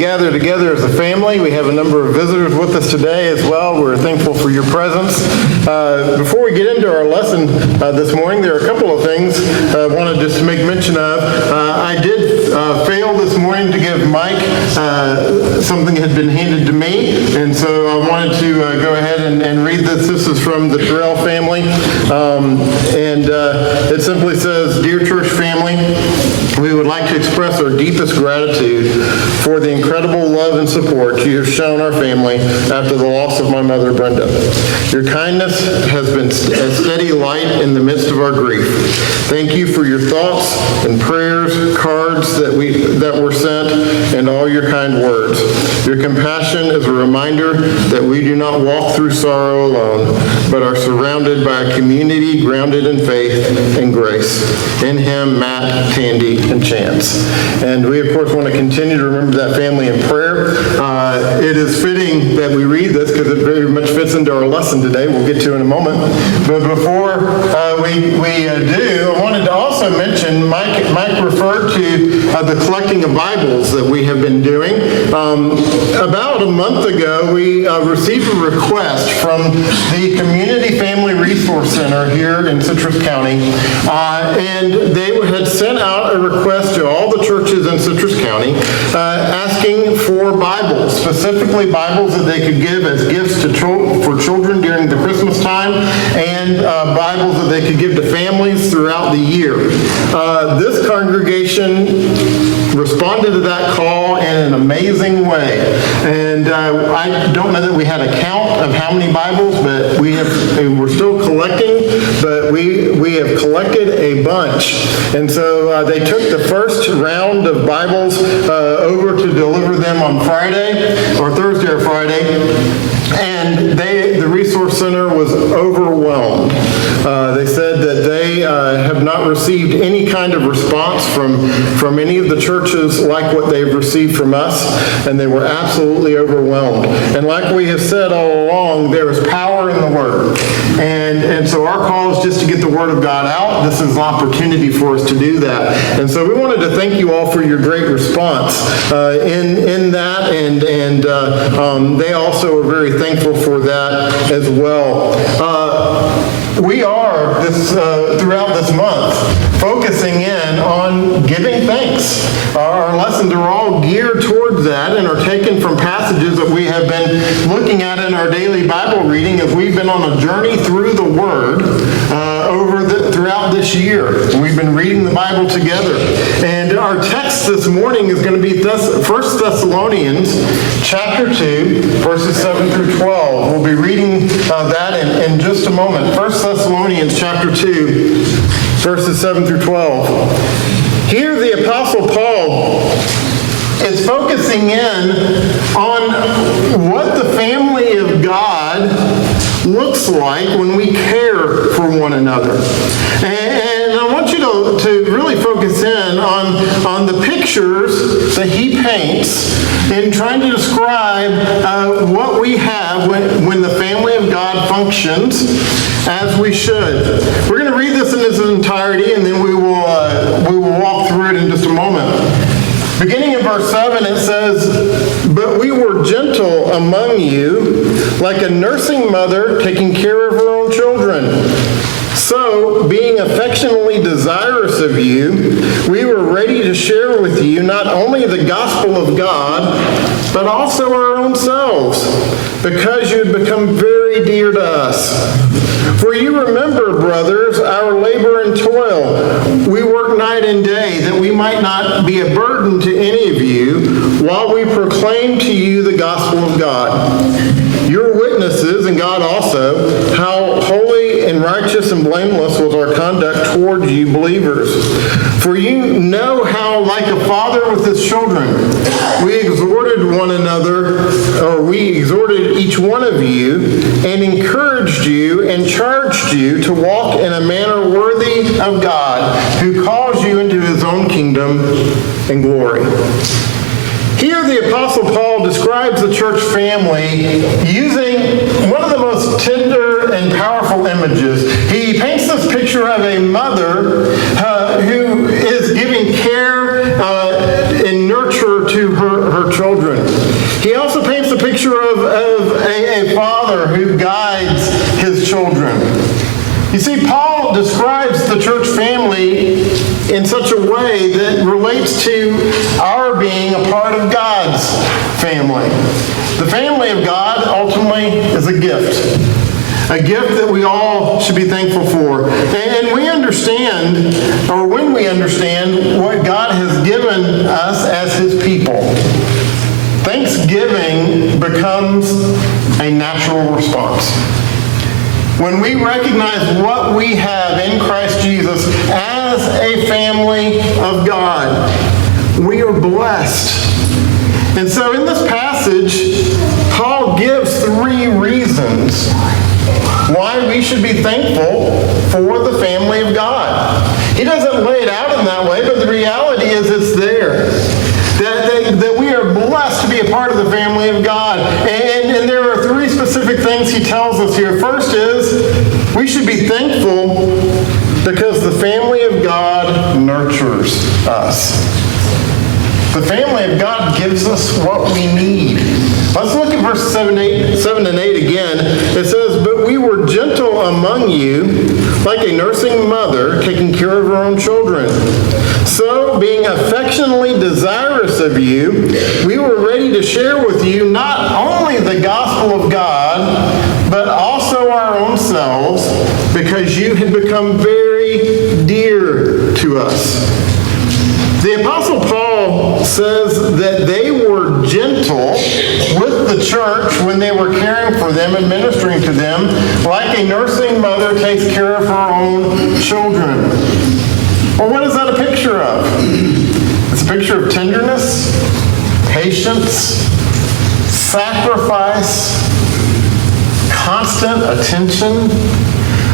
gather together as a family. We have a number of visitors with us today as well. We're thankful for your presence. Before we get into our lesson this morning, there are a couple of things I wanted just to make mention of. I did fail this morning to give Mike something that had been handed to me, and so I wanted to go ahead and read this. This is from the Terrell family, and it simply says, "Dear church family, we would like to express our deepest gratitude for the incredible love and support you have shown our family after the loss of my mother, Brenda. Your kindness has been a steady light in the midst of our grief. Thank you for your thoughts and prayers, cards that were sent, and all your kind words. Your compassion is a reminder that we do not walk through sorrow alone, but are surrounded by a community grounded in faith and grace. In him, Matt, Tandy, and Chance." And we, of course, want to continue to remember that family in prayer. It is fitting that we read this because it very much fits into our lesson today. We'll get to in a moment. But before we do, I wanted to also mention, Mike referred to the collecting of Bibles that we have been doing. About a month ago, we received a request from the Community Family Resource Center here in Citrus County, and they had sent out a request to all the churches in Citrus County asking for Bibles, specifically Bibles that they could give as gifts for children during the Christmas time, and Bibles that they could give to families throughout the year. This congregation responded to that call in an amazing way. And I don't know that we had a count of how many Bibles, but we're still collecting, but we have collected a bunch. And so they took the first round of Bibles over to deliver them on Friday, or Thursday or Friday, and the Resource Center was overwhelmed. They said that they have not received any kind of response from any of the churches like what they've received from us, and they were absolutely overwhelmed. And like we have said all along, there is power in the Word. And so our call is just to get the Word of God out. This is an opportunity for us to do that. And so we wanted to thank you all for your great response in that, and they also are very thankful for that as well. We are throughout this month focusing in on giving thanks. Our lessons are all geared towards that and are taken from passages that we have been looking at in our daily Bible reading as we've been on a journey through the Word throughout this year. We've been reading the Bible together. And our text this morning is going to be 1 Thessalonians chapter 2, verses 7 through 12. We'll be reading that in just a moment. 1 Thessalonians chapter 2, verses 7 through 12. Here the Apostle Paul is focusing in on what the family of God looks like when we care for one another. And I want you to really focus in on the pictures that he paints in trying to describe what we have when the family of God functions as we should. We're going to read this in its entirety, and then we will walk through it in just a moment. Beginning in verse 7, it says, "But we were gentle among you, like a nursing mother taking care of her own children. So, being affectionately desirous of you, we were ready to share with you not only the gospel of God, but also our own selves, because you had become very dear to us. For you remember, brothers, our labor and toil. We work night and day that we might not be a burden to any of you while we proclaim to you the gospel of God. You're witnesses, and God also, how holy and righteous and blameless was our conduct toward you believers. For you know how, like a father with his children, we exhorted each one of you and encouraged you and charged you to walk in a manner worthy of God, who calls you into his own kingdom and glory." Here the Apostle Paul describes the church family using one of the most tender and powerful images. He paints this picture of a mother who is giving care and nurture to her children. see, Paul describes the church family in such a way that relates to our being a part of God's family. The family of God ultimately is a gift that we all should be thankful for. And we understand, or when we understand, what God has given us as His people, thanksgiving becomes a natural response. When we recognize what we have in Christ Jesus as a family of God, we are blessed. And so in this passage, Paul gives 3 reasons why we should be thankful for the family of God. He doesn't lay it out in that way, but the reality is it's there. That we are blessed to be a part of the family of God. And there are 3 specific things he tells us here. First is, we should be thankful because the family of God nurtures us. The family of God gives us what we need. Let's look at verses 7 and 8 again. It says, "But we were gentle among you, like a nursing mother taking care of her own children. So, being affectionately desirous of you, we were ready to share with you not only the gospel of God, but also our own selves, because you had become very dear to us." The Apostle Paul says that they were gentle with the church when they were caring for them and ministering to them, like a nursing mother takes care of her own children. Well, what is that a picture of? It's a picture of tenderness, patience, sacrifice, constant attention.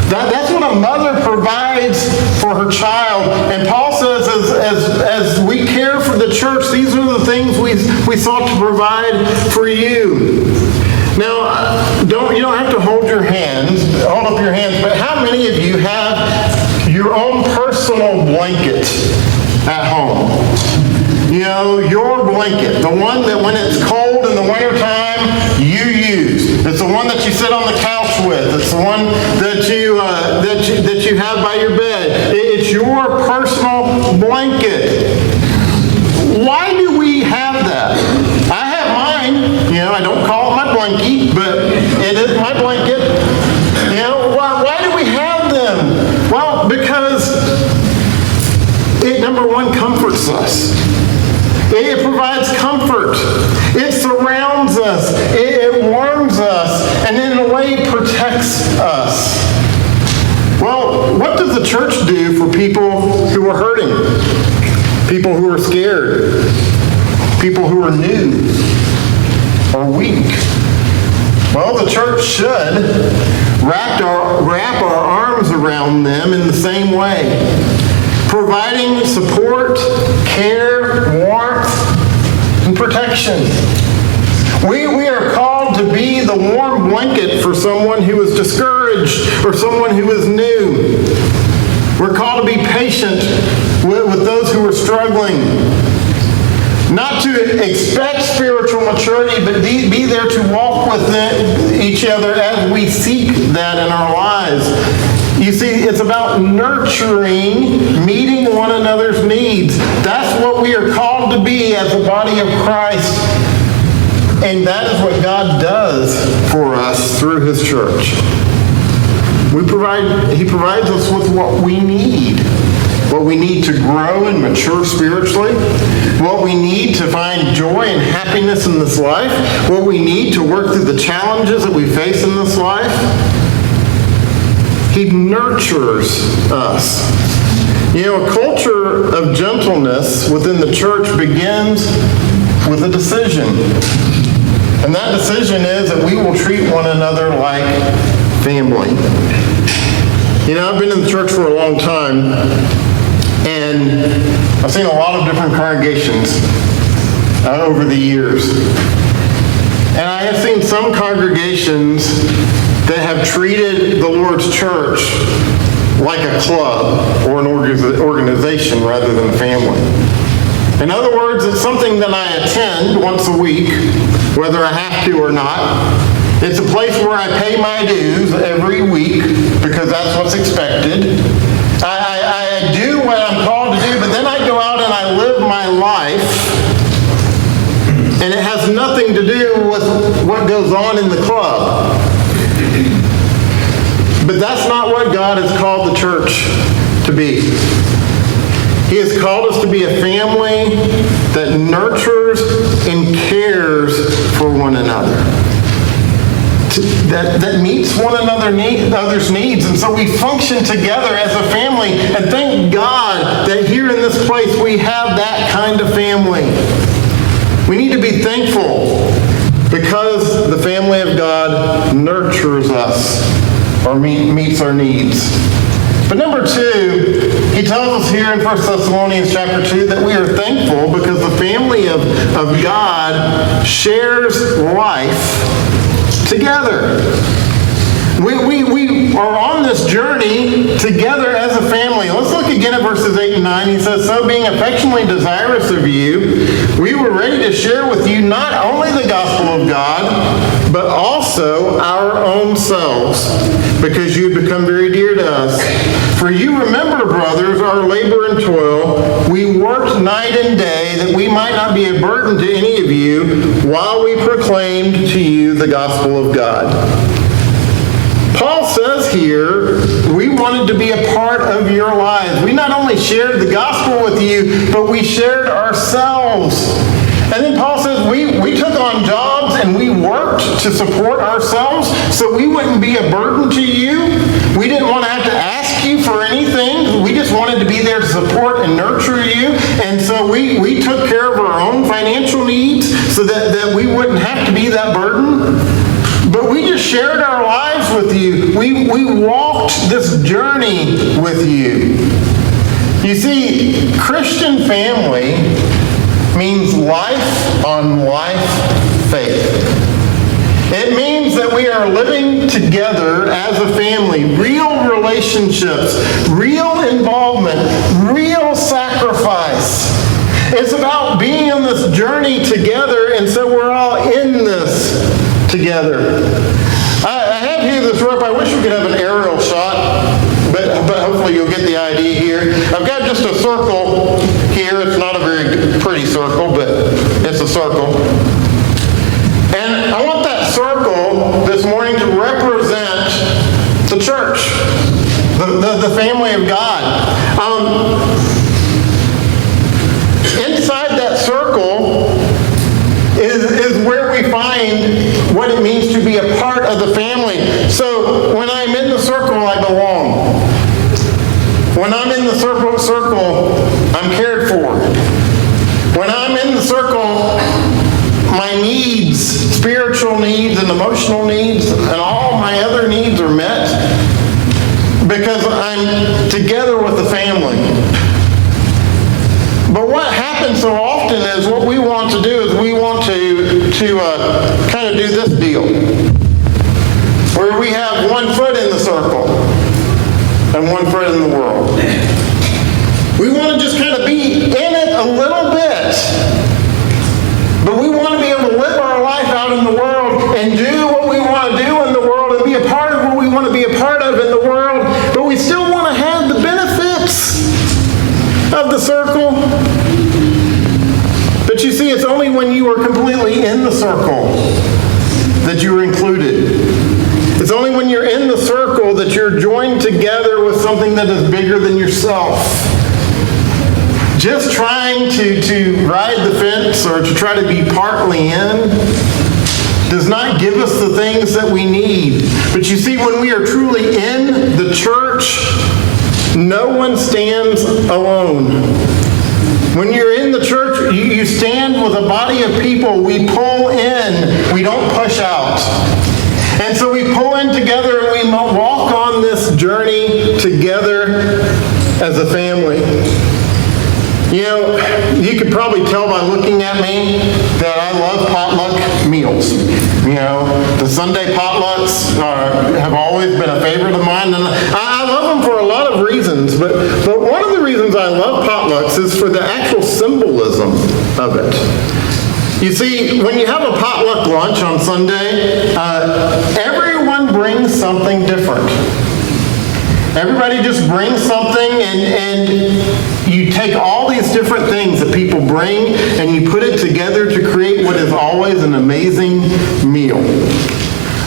That's what a mother provides for her child. And Paul says as we care for the church, these are the things we sought to provide for you. Now, you don't have to hold up your hands, but how many of you have your own personal blanket at home? You know, your blanket, the one that when it's cold in the wintertime, you use. It's the one that you sit on the couch with. It's the one that you have by your bed. It's your personal blanket. Why do we have that? I have mine. You know, I don't call it my blankie, but it is my blanket. You know, why do we have them? Well, because it, number one, comforts us. It provides comfort. It surrounds us. It warms us. And in a way protects us. Well, what does the church do for people who are hurting? People who are scared? People who are new or weak? Well, the church should wrap our arms around them in the same way, providing support, care, warmth, and protection. We are called to be the warm blanket for someone who is discouraged or someone who is new. We're called to be patient with those who are struggling. Not to expect spiritual maturity, but be there to walk with each other as we seek that in our lives. You see, it's about nurturing, meeting one another's needs. That's what we are called to be as a body of Christ. And that is what God does for us through His church. He provides us with what we need. What we need to grow and mature spiritually. What we need to find joy and happiness in this life. What we need to work through the challenges that we face in this life. He nurtures us. You know, a culture of gentleness within the church begins with a decision. And that decision is that we will treat one another like family. You know, I've been in the church for a long time, and I've seen a lot of different congregations over the years. And I have seen some congregations that have treated the Lord's church like a club or an organization rather than a family. In other words, it's something that I attend once a week, whether I have to or not. It's a place where I pay my dues every week because because that's what's expected. I do what I'm called to do, but then I go out and I live my life, and it has nothing to do with what goes on in the club. But that's not what God has called the church to be. He has called us to be a family that nurtures and cares for one another. That meets one another's needs. And so we function together as a family. And thank God that here in this place we have that kind of family. We need to be thankful because the family of God nurtures us or meets our needs. But number two, he tells us here in 1 Thessalonians chapter 2 that we are thankful because the family of God shares life together. We are on this journey together as a family. Let's look again at verses 8 and 9. He says, "So being affectionately desirous of you, we were ready to share with you not only the gospel of God, but also our own selves, because you had become very dear to us. For you remember, brothers, our labor and toil. We worked night and day that we might not be a burden to any of you while we proclaimed to you the gospel of God." Paul says here, we wanted to be a part of your lives. We not only shared the gospel with you, but we shared ourselves. And then Paul says we took on jobs and we worked to support ourselves so we wouldn't be a burden to you. We didn't want to have to ask you for anything. We just wanted to be there to support and nurture you. And so we took care of our own financial needs so that we wouldn't have to be that burden. But we just shared our lives with you. We walked this journey with you. You see, Christian family means life on life faith. It means that we are living together as a family, real relationships, real involvement, real sacrifice. It's about being on this journey together, and so we're all in this together. I have here this rope. I wish we could have an aerial shot, but hopefully you'll get the idea here. I've got just a circle here. It's not a very pretty circle, but it's a circle. And I want that circle this morning to represent the church, the family of God. Inside that circle is where we find what it means to be a part of the family. So when I'm in the circle, I belong. When I'm in the circle, I'm cared for. When I'm in the circle, my needs, spiritual needs and emotional needs, and all my other needs are met because I'm together with the family. But what happens so often is what we want to do is we want to kind of do this deal, where we have one foot in the circle and one foot in the world. We want to just kind of be in it a little bit, but we want to be able to live our life out in the world and do what we want to do in the world and be a part of what we want to be a part of in the world, but we still want to have the benefits of the circle. But you see, it's only when you are completely in the circle that you're included. It's only when you're in the circle that you're joined together with something that is bigger than yourself. Just trying to ride the fence or to try to be partly in does not give us the things that we need. But you see, when we are truly in the church, no one stands alone. When you're in the church, you stand with a body of people. We pull in. We don't push out. And so we pull in together and we walk on this journey together as a family. You know, you could probably tell by looking at me that I love potluck meals. You know, the Sunday potlucks have always been a favorite of mine, and I love them for a lot of reasons. But one of the reasons I love potlucks is for the actual symbolism of it. You see, when you have a potluck lunch on Sunday, everyone brings something different. Everybody just brings something, and you take all these different things that people bring and you put it together to create what is always an amazing meal.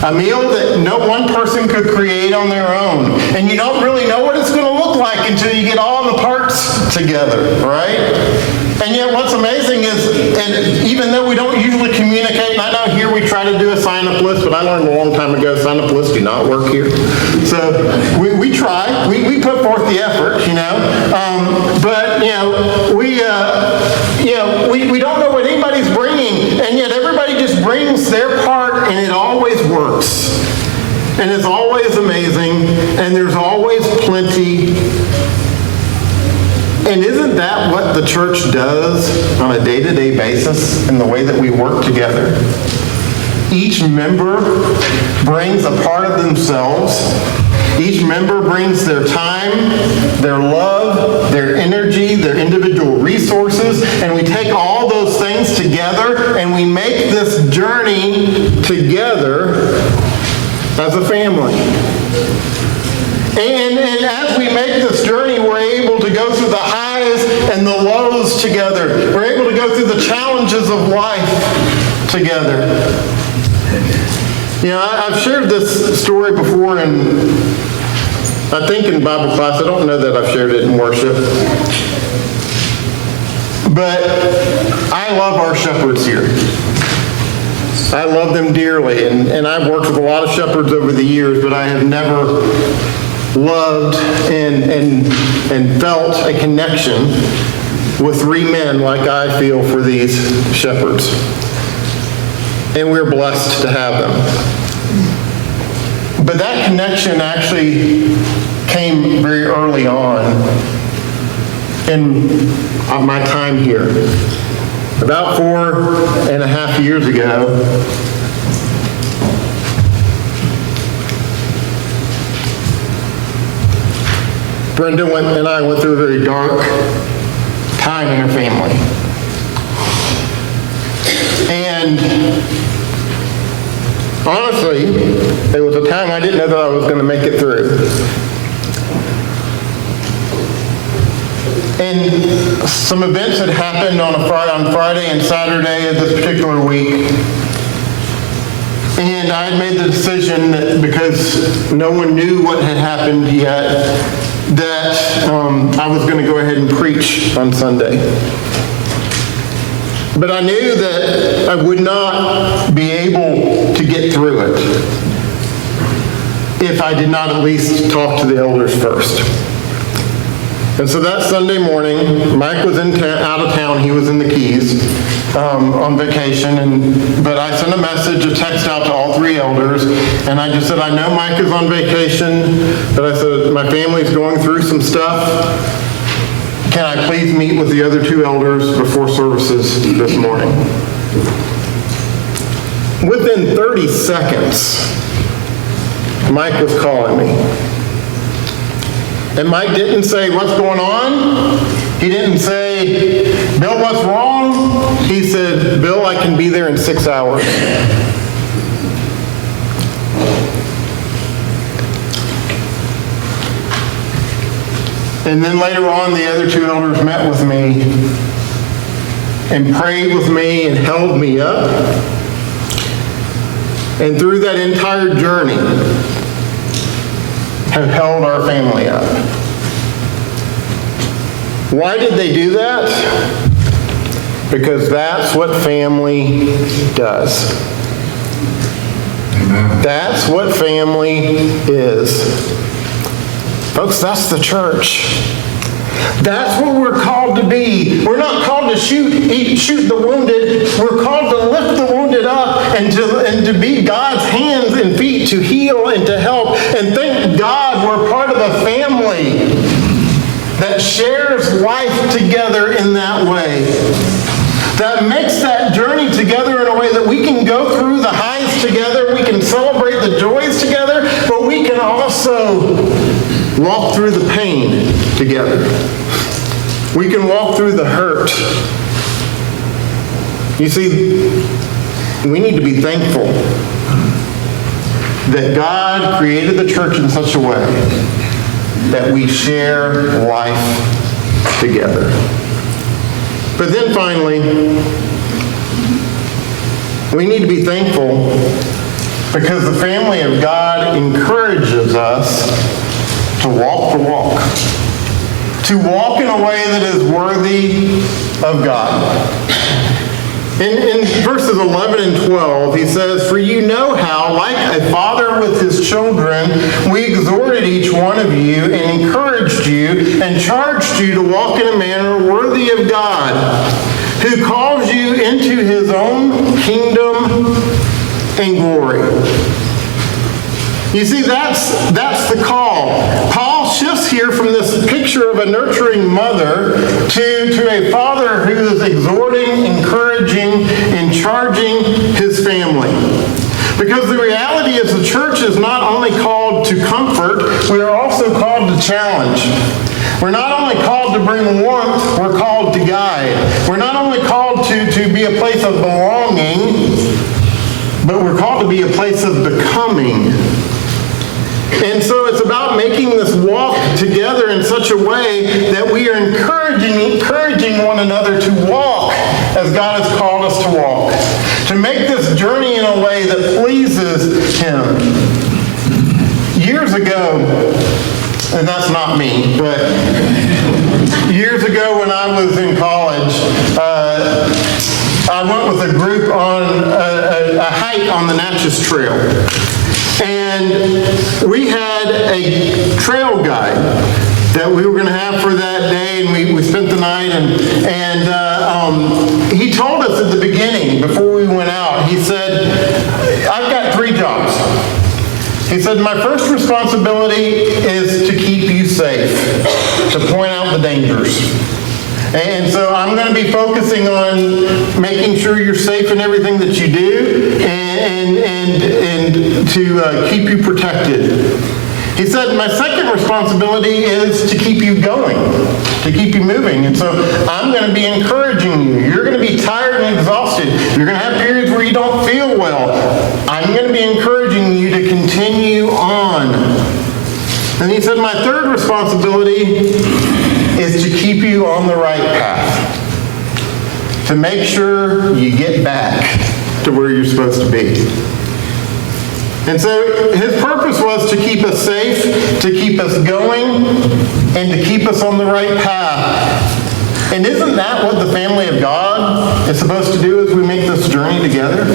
A meal that no one person could create on their own. And you don't really know what it's going to look like until you get all the parts together, right? And yet what's amazing is, and even though we don't usually communicate, and I know here we try to do a sign-up list, but I learned a long time ago sign-up lists do not work here. So we try. We put forth the effort, you know. But, you know, we don't know what anybody's bringing, and yet everybody just brings their part, and it always works. And it's always amazing, and there's always plenty. And isn't that what the church does on a day-to-day basis in the way that we work together? Each member brings a part of themselves. Each member brings their time, their love, their energy, their individual resources, and we take all those things together and we make this journey together as a family. And as we make this journey, we're able to go through the highs and the lows together. We're able to go through the challenges of life together. You know, I've shared this story before, and I think in Bible class. I don't know that I've shared it in worship. But I love our shepherds here. I love them dearly, and I've worked with a lot of shepherds over the years, but I have never loved and felt a connection with three men like I feel for these shepherds. And we're blessed to have them. But that connection actually came very early on in my time here. About 4.5 years ago, Brenda and I went through a very dark time in our family. And honestly, it was a time I didn't know that I was going to make it through. And some events had happened on Friday and Saturday of this particular week. And I had made the decision that because no one knew what had happened yet, that I was going to go ahead and preach on Sunday. But I knew that I would not be able to get through it if I did not at least talk to the elders first. And so that Sunday morning, Mike was out of town. He was in the Keys on vacation. But I sent a text out to all three elders. And I just said, I know Mike is on vacation, but I said, my family's going through some stuff. Can I please meet with the other two elders before services this morning? Within 30 seconds, Mike was calling me. And Mike didn't say, what's going on? He didn't say, Bill, what's wrong? He said, Bill, I can be there in 6 hours. And then later on, the other two elders met with me and prayed with me and held me up. And through that entire journey, have held our family up. Why did they do that? Because that's what family does. Amen. That's what family is. Folks, that's the church. That's what we're called to be. We're not called to shoot the wounded. We're called to lift the wounded up and to be God's hands and feet to heal and to help. And thank God we're part of a family that shares life together in that way. That makes that journey together in a way that we can go through the highs together, we can celebrate the joys together, but we can also walk through the pain together. We can walk through the hurt. You see, we need to be thankful that God created the church in such a way that we share life together. But then finally, we need to be thankful because the family of God encourages us to walk the walk. To walk in a way that is worthy of God. In verses 11 and 12, he says, "For you know how, like a father with his children, we exhorted each one of you and encouraged you and charged you to walk in a manner worthy of God, who calls you into his own kingdom and glory." You see, that's the call. Paul shifts here from this picture of a nurturing mother to a father who is exhorting, encouraging, and charging his family. Because the reality is the church is not only called to comfort, we are also called to challenge. We're not only called to bring warmth, we're called to guide. We're not only called to be a place of belonging, but we're called to be a place of becoming. And so it's about making this walk together in such a way that we are encouraging one another to walk as God has called us to walk. To make this journey in a way that pleases Him. Years ago, and that's not me, but years ago when I was in college, I went with a group on a hike on the Natchez Trail. And we had a trail guide that we were going to have for that day, and we spent the night, and he told us at the beginning, before we went out, he said, "I've got 3 jobs." He said, "My first responsibility is to keep you safe, to point out the dangers. And so I'm going to be focusing on making sure you're safe in everything that you do and to keep you protected." He said, "My second responsibility is to keep you going, to keep you moving. And so I'm going to be encouraging you. You're going to be tired and exhausted. You're going to have periods where you don't feel well. I'm going to be encouraging you to continue on." And he said, "My third responsibility is to keep you on the right path, to make sure you get back to where you're supposed to be." And so his purpose was to keep us safe, to keep us going, and to keep us on the right path. And isn't that what the family of God is supposed to do as we make this journey together?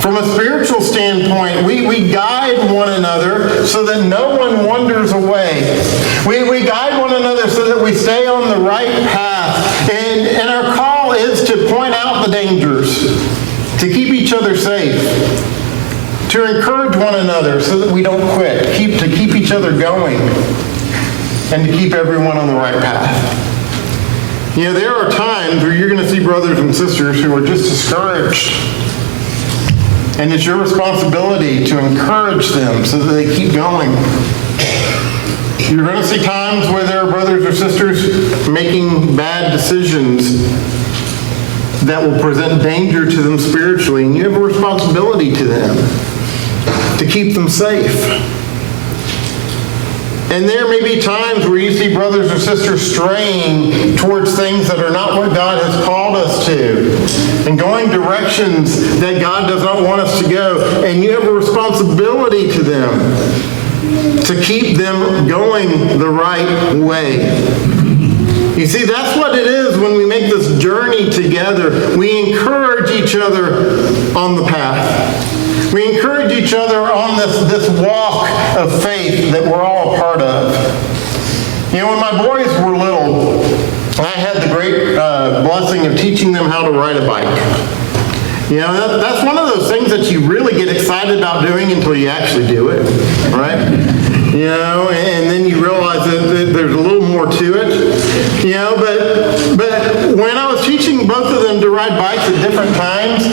From a spiritual standpoint, we guide one another so that no one wanders away. We guide one another so that we stay on the right path. And our call is to point out the dangers, to keep each other safe, to encourage one another so that we don't quit, to keep each other going, and to keep everyone on the right path. You know, there are times where you're going to see brothers and sisters who are just discouraged. And it's your responsibility to encourage them so that they keep going. You're going to see times where there are brothers or sisters making bad decisions that will present danger to them spiritually, and you have a responsibility to them to keep them safe. And there may be times where you see brothers or sisters straying towards things that are not what God has called us to, and going directions that God does not want us to go. And you have a responsibility to them to keep them going the right way. You see, that's what it is when we make this journey together. We encourage each other on the path. We encourage each other on this walk of faith that we're all a part of. You know, when my boys were little, I had the great blessing of teaching them how to ride a bike. You know, that's one of those things that you really get excited about doing until you actually do it, right? You know, and then you realize that there's a little more to it. You know, but when I was teaching both of them to ride bikes at different times,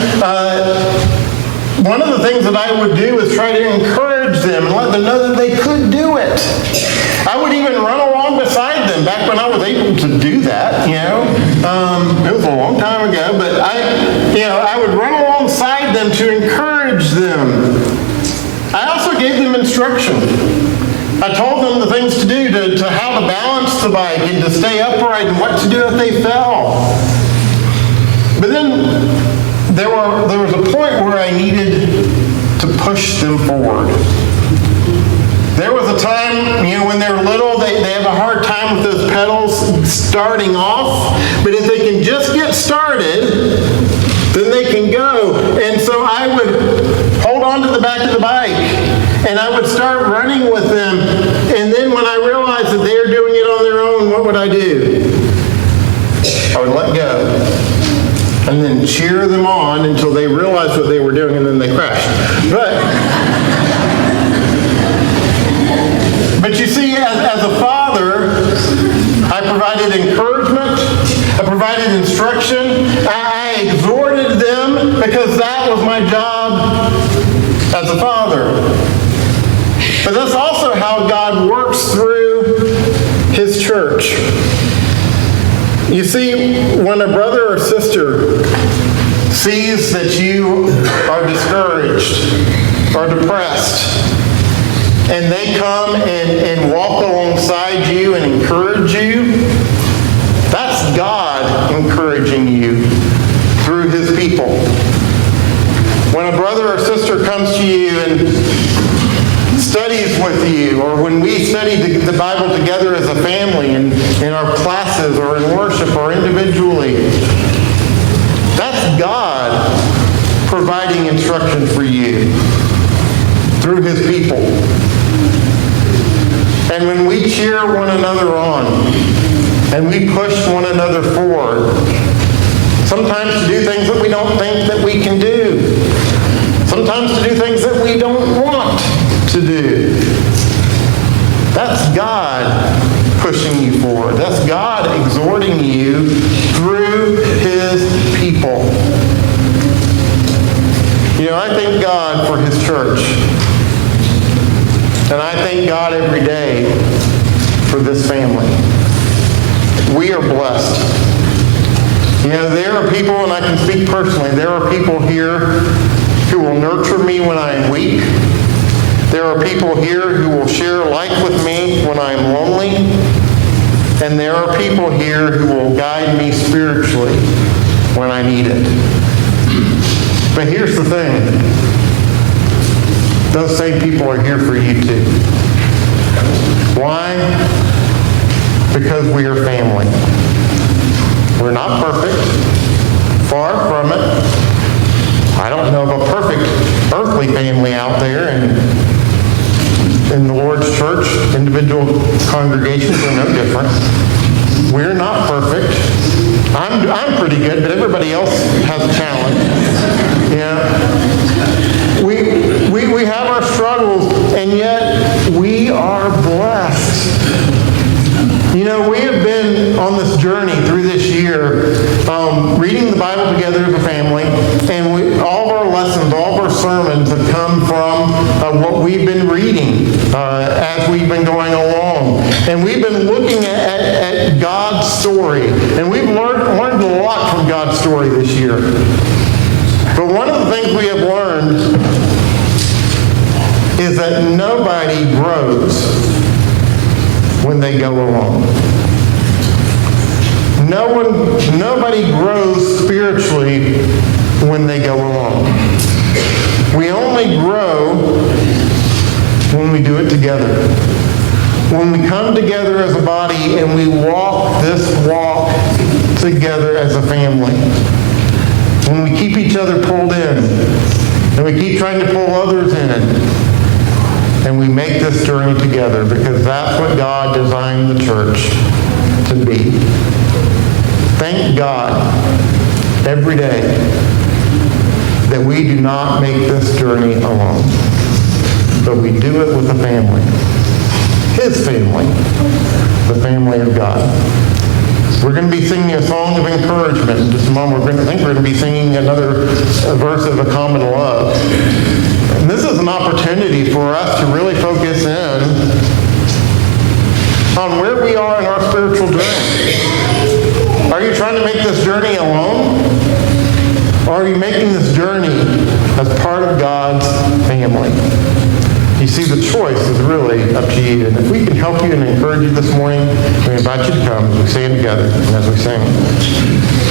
one of the things that I would do is try to encourage them and let them know that they could do it. I would even run along beside them back when I was able to do that, you know. It was a long time ago, but I would run alongside them to encourage them. I also gave them instruction. I told them the things to do balance the bike and to stay upright and what to do if they fell. But then there was a point where I needed to push them forward. There was a time, when they're little, they have a hard time with those pedals starting off. But if they can just get started, then they can go. And so I would hold on to the back of the bike, and I would start running with them. And then when I realized that they were doing it on their own, what would I do? I would let go. And then cheer them on until they realized what they were doing, and then they crashed. But you see, as a father, I provided encouragement, I provided instruction, I exhorted them because that was my job as a father. But that's also how God works through His church. You see, when a brother or sister sees that you are discouraged or depressed, and they come and walk alongside you and encourage you, that's God encouraging you through His people. When a brother or sister comes to you and studies with you, or when we study the Bible together as a family in our classes or in worship or individually, that's God providing instruction for you through His people. And when we cheer one another on and we push one another forward, sometimes to do things that we don't think that we can do, sometimes to do things that we don't want to do, that's God pushing you forward. That's God exhorting you through His people. I thank God for His church. And I thank God every day for this family. We are blessed. There are people, and I can speak personally, there are people here who will nurture me when I am weak. There are people here who will share life with me when I am lonely. And there are people here who will guide me spiritually when I need it. But here's the thing. Those same people are here for you too. Why? Because we are family. We're not perfect. Far from it. I don't know of a perfect earthly family out there, and in the Lord's church, individual congregations are no different. We're not perfect. I'm pretty good, but everybody else has a challenge. We have our struggles, and yet we are blessed. We have been on this journey through this year, reading the Bible together as a family, and all of our lessons, all of our sermons have come from what we've been reading as we've been going along. And we've been looking at God's story, and we've learned a lot from God's story this year. But one of the things we have learned is that nobody grows when they go alone. Nobody grows spiritually when they go alone. We only grow when we do it together. When we come together as a body and we walk this walk together as a family. When we keep each other pulled in, and we keep trying to pull others in, and we make this journey together, because that's what God designed the church to be. Thank God every day that we do not make this journey alone, but we do it with a family. His family, the family of God. We're going to be singing a song of encouragement in just a moment. We're going to be singing another verse of A Common Love. And this is an opportunity for us to really focus in on where we are in our spiritual journey. Are you trying to make this journey alone? Or are you making this journey as part of God's family? You see, the choice is really up to you. And if we can help you and encourage you this morning, we invite you to come as we stand together and as we sing.